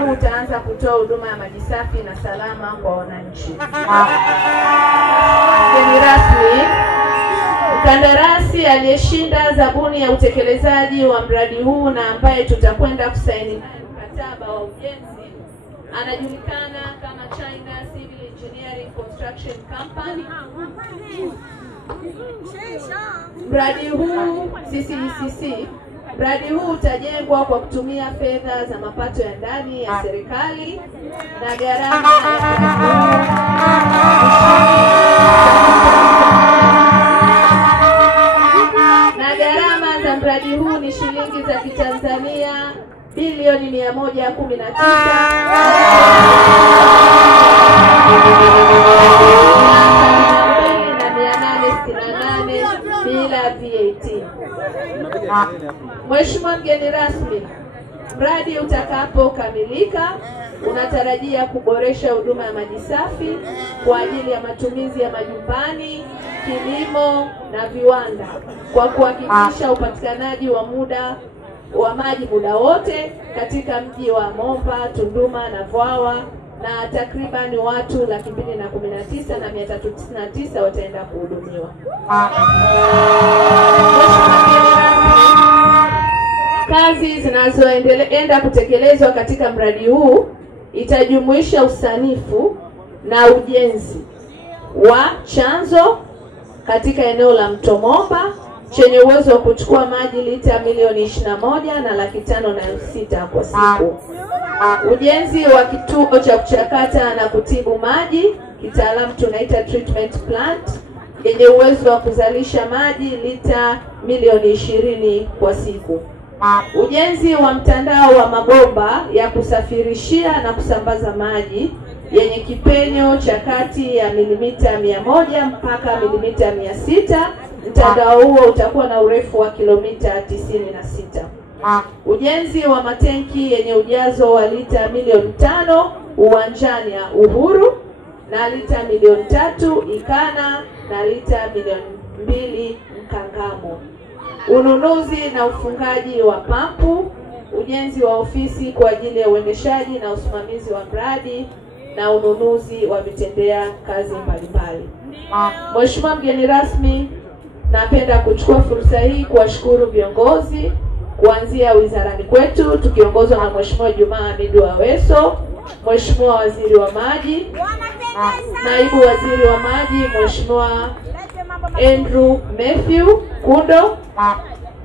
huu utaanza kutoa huduma ya maji safi na salama kwa wananchi. Mgeni rasmi, mkandarasi aliyeshinda zabuni ya utekelezaji wa mradi huu na ambaye tutakwenda kusaini mkataba wa ujenzi anajulikana kama China Civil Engineering Construction Company. Mradi huu CCECC, mradi huu utajengwa kwa kutumia fedha za mapato ya ndani ya serikali na gharama za mradi huu ni shilingi za Kitanzania bilioni 119 bila VAT. Mheshimiwa mgeni rasmi, mradi utakapokamilika unatarajia kuboresha huduma ya maji safi kwa ajili ya matumizi ya majumbani, kilimo na viwanda kwa kuhakikisha upatikanaji wa maji muda wote katika mji wa Momba, Tunduma na Vwawa, na takriban watu 219,399 wataenda kuhudumiwa. Kazi zinazoenda kutekelezwa katika mradi huu itajumuisha usanifu na ujenzi wa chanzo katika eneo la Mto Momba chenye uwezo wa kuchukua maji lita milioni 21,506 kwa siku. Ujenzi wa kituo cha kuchakata na kutibu maji, kitaalamu tunaita treatment plant, yenye uwezo wa kuzalisha maji lita milioni 20 kwa siku. Ujenzi wa mtandao wa mabomba ya kusafirishia na kusambaza maji yenye kipenyo cha kati ya milimita 100 mpaka milimita 600. Mtandao huo utakuwa na urefu wa kilomita 96. Ujenzi wa matenki yenye ujazo wa lita milioni 5 uwanjani ya Uhuru na lita milioni 3 Ikana na lita milioni 2 Mkangamo. Ununuzi na ufungaji wa pampu, ujenzi wa ofisi kwa ajili ya uendeshaji na usimamizi wa mradi na ununuzi wa vitendea kazi mbalimbali. Mheshimiwa mgeni rasmi, napenda kuchukua fursa hii kuwashukuru viongozi kuanzia wizarani kwetu tukiongozwa na Mheshimiwa Juma Hamidu Aweso, Mheshimiwa Waziri wa Maji, Naibu Waziri wa Maji Mheshimiwa Andrew Matthew Kundo,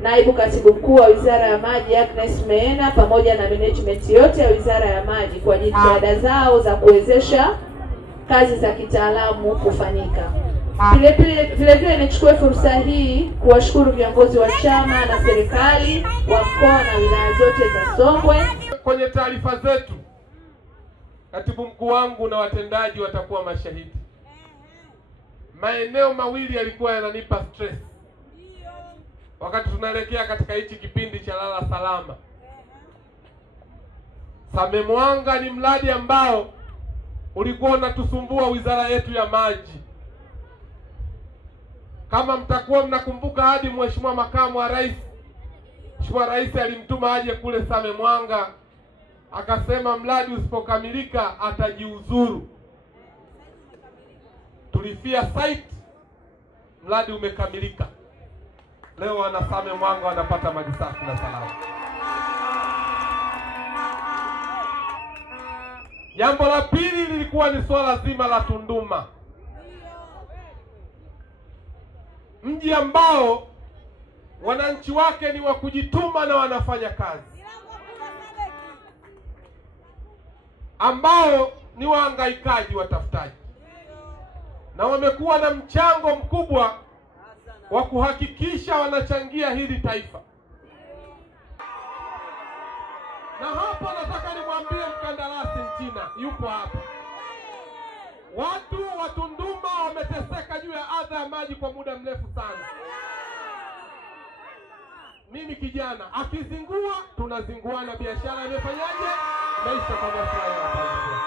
Naibu Katibu Mkuu wa Wizara ya Maji Agnes Meena, pamoja na management yote ya Wizara ya Maji kwa jitihada zao za kuwezesha kazi za kitaalamu kufanyika. Vile vile nichukue fursa hii kuwashukuru viongozi wa chama na serikali wa mkoa na wilaya zote za Songwe. Kwenye taarifa zetu, Katibu Mkuu wangu na watendaji watakuwa mashahidi. Maeneo mawili yalikuwa yananipa stress wakati tunaelekea katika hichi kipindi cha lala salama. Same Mwanga ni mradi ambao ulikuwa unatusumbua wizara yetu ya maji. Kama mtakuwa mnakumbuka, hadi Mheshimiwa Makamu wa Rais, Mheshimiwa Rais alimtuma aje kule Same Mwanga, akasema mradi usipokamilika atajiuzuru. Tulifia site, mradi umekamilika. Leo wana Same Mwanga wanapata maji safi na salama. Jambo la pili lilikuwa ni swala zima la Tunduma, mji ambao wananchi wake ni wa kujituma na wanafanya kazi, ambao ni wahangaikaji, watafutaji, na wamekuwa na mchango mkubwa wa kuhakikisha wanachangia hili taifa. Na hapa nataka nimwambie mkandarasi Mchina yupo hapa. Watu wa Tunduma wameteseka juu ya adha ya maji kwa muda mrefu sana. Mimi kijana akizingua tunazinguana, biashara imefanyaje? Maisha kwa maslahi ya Tanzania.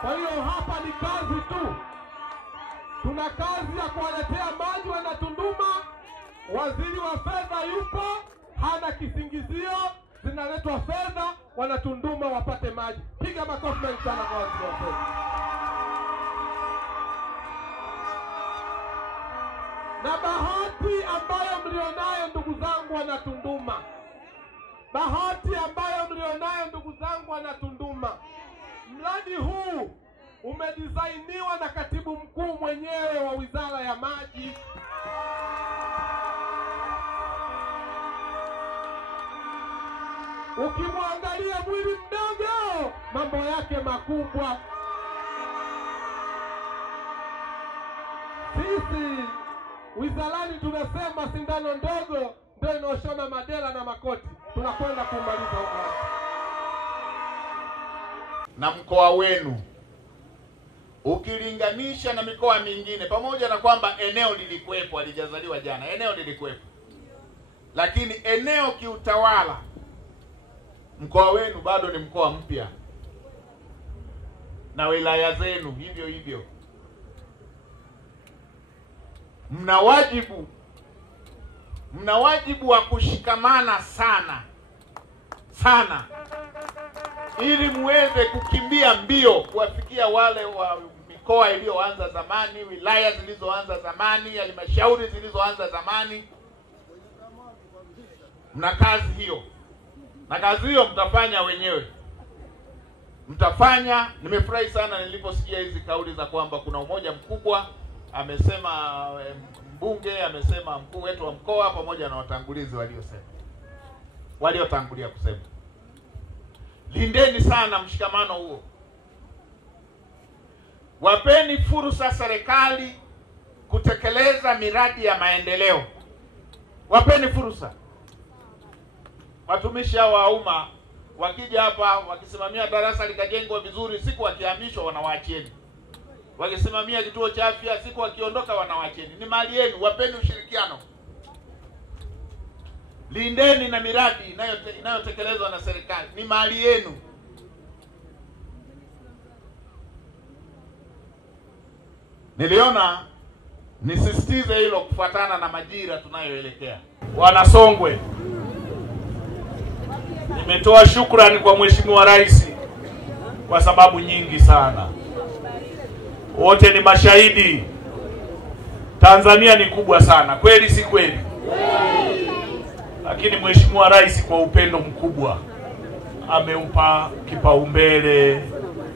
Kwa hiyo hapa ni kazi tu. Tuna kazi ya kuwaletea maji wana Tunduma. Waziri wa fedha yupo, hana kisingizio, zinaletwa fedha, wana Tunduma wapate maji. Piga makofi mengi sana kwa waziri wa fedha. Na bahati ambayo mlionayo ndugu zangu wana Tunduma, bahati ambayo mlionayo ndugu zangu wana Tunduma, mradi huu umedizainiwa na katibu mkuu mwenyewe wa Wizara ya Maji. Ukimwangalia mwili mdogo, mambo yake makubwa. Sisi wizarani tunasema sindano ndogo ndio inaoshona madela na makoti. Tunakwenda kumaliza huko. Na mkoa wenu ukilinganisha na mikoa mingine, pamoja na kwamba eneo lilikuwepo, alijazaliwa jana, eneo lilikuwepo, lakini eneo kiutawala, mkoa wenu bado ni mkoa mpya, na wilaya zenu hivyo hivyo. Mna wajibu wa kushikamana sana sana, ili muweze kukimbia mbio kuwafikia wale wa mikoa iliyoanza zamani, wilaya zilizoanza zamani, halmashauri zilizoanza zamani. Mna kazi hiyo, na kazi hiyo mtafanya wenyewe, mtafanya. Nimefurahi sana niliposikia hizi kauli za kwamba kuna umoja mkubwa. Amesema mbunge, amesema mkuu wetu wa mkoa, pamoja na watangulizi waliotangulia kusema. Lindeni sana mshikamano huo. Wapeni fursa serikali kutekeleza miradi ya maendeleo. Wapeni fursa. Watumishi wa umma wakija hapa wakisimamia darasa likajengwa vizuri, siku wakihamishwa wanawaachieni. Wakisimamia kituo cha afya, siku wakiondoka wanawaachieni. Ni mali yenu, wapeni ushirikiano. Lindeni na miradi inayotekelezwa na serikali, ni mali yenu. Niliona nisisitize hilo kufuatana na majira tunayoelekea. Wana Songwe, nimetoa shukrani kwa Mheshimiwa Rais kwa sababu nyingi sana. Wote ni mashahidi. Tanzania ni kubwa sana, kweli si kweli? Lakini Mheshimiwa Rais kwa upendo mkubwa ameupa kipaumbele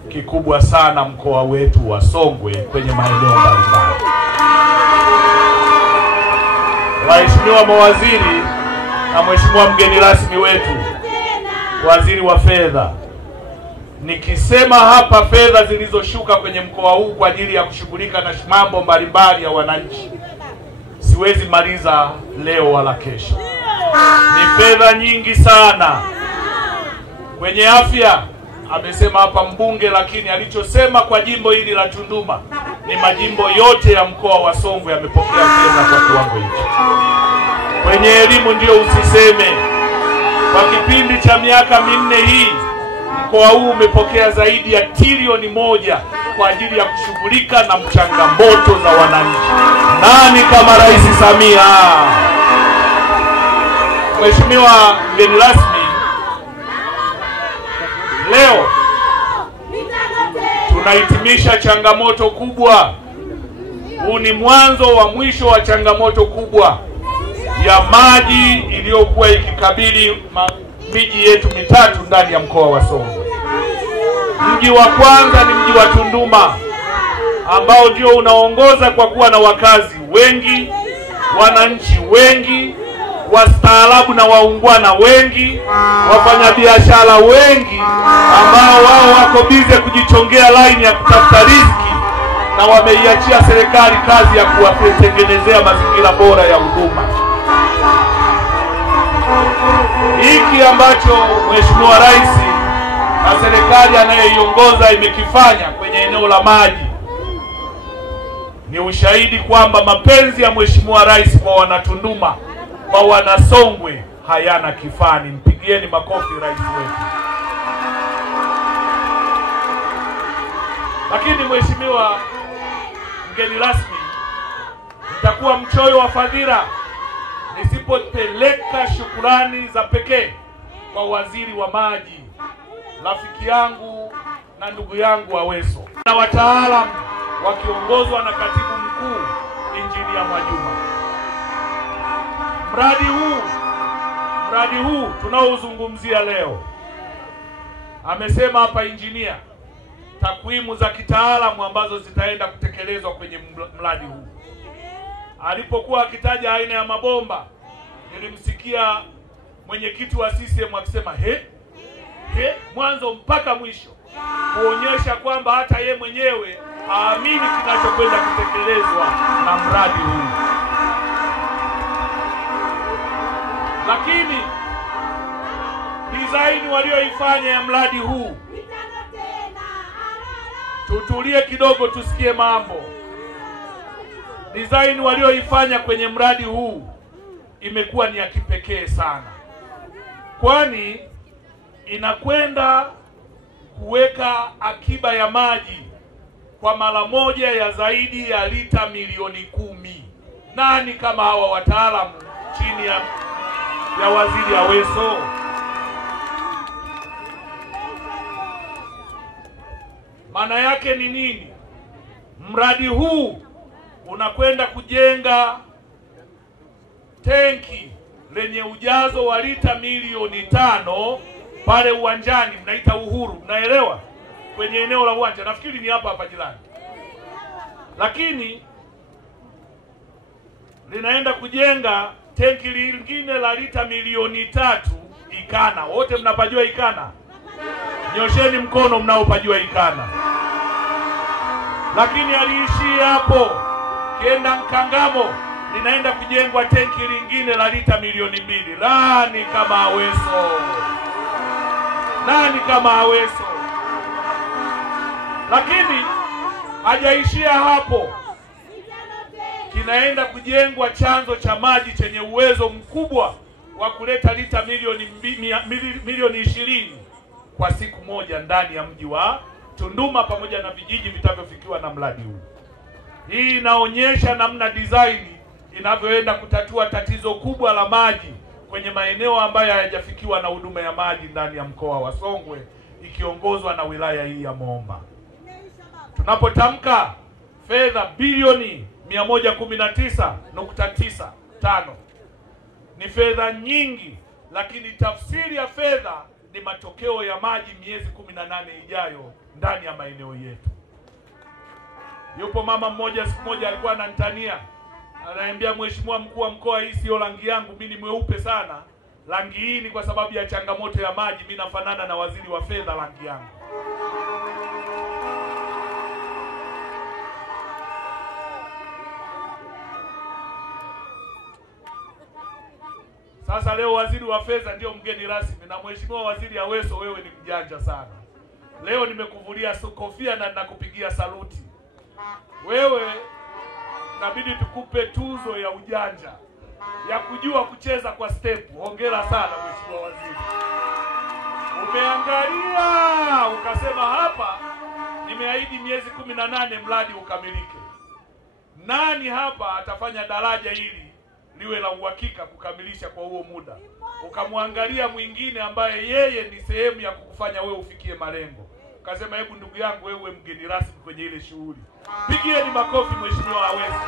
kikubwa sana mkoa wetu wa Songwe kwenye maeneo mbalimbali. Waheshimiwa mawaziri na Mheshimiwa mgeni rasmi wetu, Waziri wa Fedha, nikisema hapa fedha zilizoshuka kwenye mkoa huu kwa ajili ya kushughulika na mambo mbalimbali ya wananchi, siwezi maliza leo wala kesho. Ni fedha nyingi sana. Kwenye afya amesema hapa mbunge, lakini alichosema kwa jimbo hili la Tunduma ni majimbo yote ya mkoa wa Songwe yamepokea fedha kwa kiwango hicho. Kwenye elimu ndio usiseme. Kwa kipindi cha miaka minne hii mkoa huu umepokea zaidi ya trilioni 1 kwa ajili ya kushughulika na changamoto za wananchi. Nani kama Rais Samia? Mheshimiwa mgeni rasmi, leo tunahitimisha changamoto kubwa. Huu ni mwanzo wa mwisho wa changamoto kubwa ya maji iliyokuwa ikikabili miji yetu mitatu ndani ya mkoa wa Songwe. Mji wa kwanza ni mji wa Tunduma, ambao ndio unaongoza kwa kuwa na wakazi wengi, wananchi wengi, wastaarabu na waungwana wengi, wafanyabiashara wengi ambao wao wako bize kujichongea line ya kutafuta riziki, na wameiachia serikali kazi ya kuwatengenezea mazingira bora ya huduma. Hiki ambacho Mheshimiwa Rais na serikali anayoiongoza imekifanya kwenye eneo la maji ni ushahidi kwamba mapenzi ya Mheshimiwa Rais kwa Wanatunduma, kwa Wanasongwe hayana kifani. Mpigieni makofi rais wetu. Lakini Mheshimiwa mgeni rasmi, nitakuwa mchoyo wa fadhila nisipopeleka shukrani za pekee kwa waziri wa maji, rafiki yangu na ndugu yangu Aweso, na wataalamu wakiongozwa na katibu mkuu Injinia Mwajuma. Mradi huu tunaozungumzia leo, amesema hapa injinia takwimu za kitaalamu ambazo zitaenda kutekelezwa kwenye mradi huu. Alipokuwa akitaja aina ya mabomba, nilimsikia mwenyekiti wa CCM akisema mwanzo mpaka mwisho, kuonyesha kwamba hata ye mwenyewe haamini kinachokwenda kutekelezwa na mradi huu. Lakini design walioifanya ya mradi huu, tutulie kidogo tusikie mambo. Design walioifanya kwenye mradi huu imekuwa ni ya kipekee sana, kwani inakwenda kuweka akiba ya maji kwa mara moja ya zaidi ya lita milioni 10. Nani kama hawa wataalamu chini ya waziri Aweso? Maana yake ni nini? Mradi huu unakwenda kujenga tenki lenye ujazo wa lita milioni 5 pale uwanjani, mnaita Uhuru, mnaelewa? Kwenye eneo la uwanja, nafikiri ni hapa jirani. Lakini linaenda kujenga tenki lingine la lita milioni 3 Ikana. Wote mnapajua Ikana? Nyosheni mkono mnaopajua Ikana. Lakini aliishia hapo. Kienda Mkangamo linaenda kujengwa tenki lingine la lita milioni 2. Nani kama Aweso? Nani kama Aweso? Lakini hajaishia hapo. Kinaenda kujengwa chanzo cha maji chenye uwezo mkubwa wa kuleta lita milioni 20 kwa siku moja ndani ya mji wa Tunduma pamoja na vijiji vitavyofikiwa na mradi huu. Hii inaonyesha namna design inavyoenda kutatua tatizo kubwa la maji kwenye maeneo ambayo hayajafikiwa na huduma ya maji ndani ya mkoa wa Songwe, ikiongozwa na wilaya hii ya Momba. Tunapotamka fedha bilioni 119.95 ni fedha nyingi, lakini tafsiri ya fedha ni matokeo ya maji miezi 18 ijayo ndani ya maeneo yetu. Yupo mama mmoja siku moja alikuwa ananitania, ananiambia, mheshimiwa mkuu wa mkoa, hii sio rangi yangu, mimi ni mweupe sana. Rangi hii ni kwa sababu ya changamoto ya maji, mimi nafanana na waziri wa fedha rangi yangu. Sasa leo waziri wa fedha ndio mgeni rasmi, na mheshimiwa waziri Aweso, wewe ni mjanja sana. Leo nimekuvulia kofia na ninakupigia saluti. Wewe inabidi tukupe tuzo ya ujanja, ya kujua kucheza kwa step. Hongera sana mheshimiwa waziri. Umeangalia ukasema, hapa nimeahidi miezi 18 mradi ukamilike. Nani hapa atafanya daraja hili liwe la uhakika kukamilisha kwa huo muda? Ukamwangalia mwingine ambaye yeye ni sehemu ya kukufanya wewe ufikie malengo, ukasema, hebu ndugu yangu, wewe mgeni rasmi kwenye ile shughuli. Pigieni makofi mheshimiwa Aweso.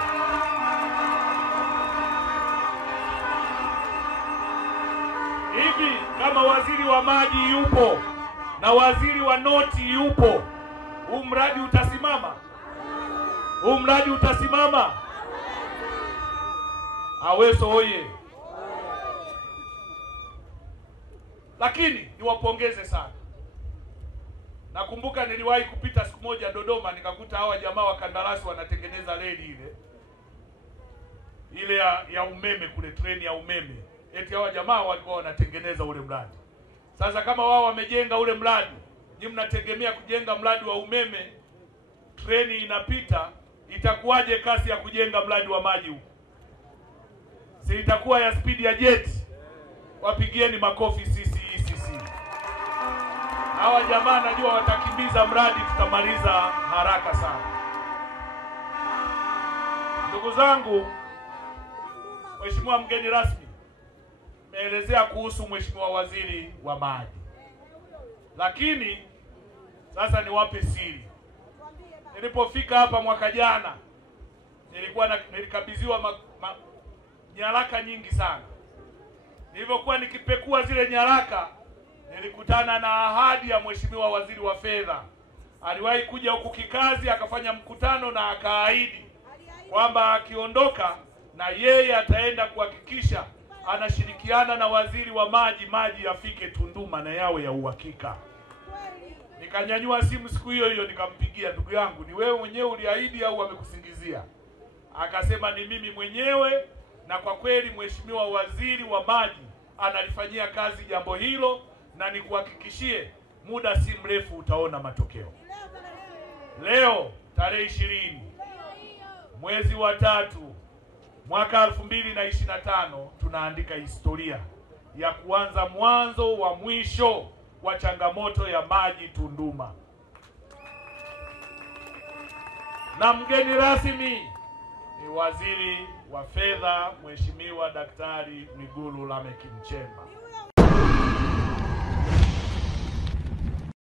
Hivi kama waziri wa maji yupo na waziri wa noti yupo, huu mradi utasimama? Huu mradi utasimama? Aweso oye! Lakini niwapongeze sana. Nakumbuka niliwahi kupita siku moja Dodoma, nikakuta hawa jamaa wa kandarasi wanatengeneza reli ile ya umeme kule, treni ya umeme. Eti hawa jamaa walikuwa wanatengeneza ule mradi. Sasa kama wao wamejenga ule mradi, nyinyi mnategemea kujenga mradi wa umeme, treni inapita, itakuwaje kasi ya kujenga mradi wa maji huko? Si itakuwa ya speed ya jet? Wapigieni makofi sisi. Hawa jamaa najua watakimbiza mradi, tutamaliza haraka sana. Ndugu zangu, Mheshimiwa mgeni rasmi, meelezea kuhusu Mheshimiwa Waziri wa Maji. Lakini sasa niwape siri. Nilipofika hapa mwaka jana, nilikabidhiwa nyaraka nyingi sana. Nilivyokuwa nikipekua zile nyaraka, nilikutana na ahadi ya Mheshimiwa Waziri wa Fedha. Aliwahi kuja huku kikazi, akafanya mkutano na akaahidi kwamba akiondoka na yeye ataenda kuhakikisha anashirikiana na Waziri wa Maji, maji yafike Tunduma na yawe ya uhakika. Nikanyanyua simu siku hiyo hiyo nikampigia, ndugu yangu, ni wewe mwenyewe uliahidi au wamekusingizia? Akasema ni mimi mwenyewe, na kwa kweli Mheshimiwa Waziri wa Maji analifanyia kazi jambo hilo, na nikuhakikishie muda si mrefu utaona matokeo. Leo tarehe 20 mwezi wa 3 mwaka 2025 tunaandika historia ya kuanza mwanzo wa mwisho wa changamoto ya maji Tunduma. Na mgeni rasmi ni Waziri wa Fedha Mheshimiwa Daktari Mwigulu Lameck Nchemba.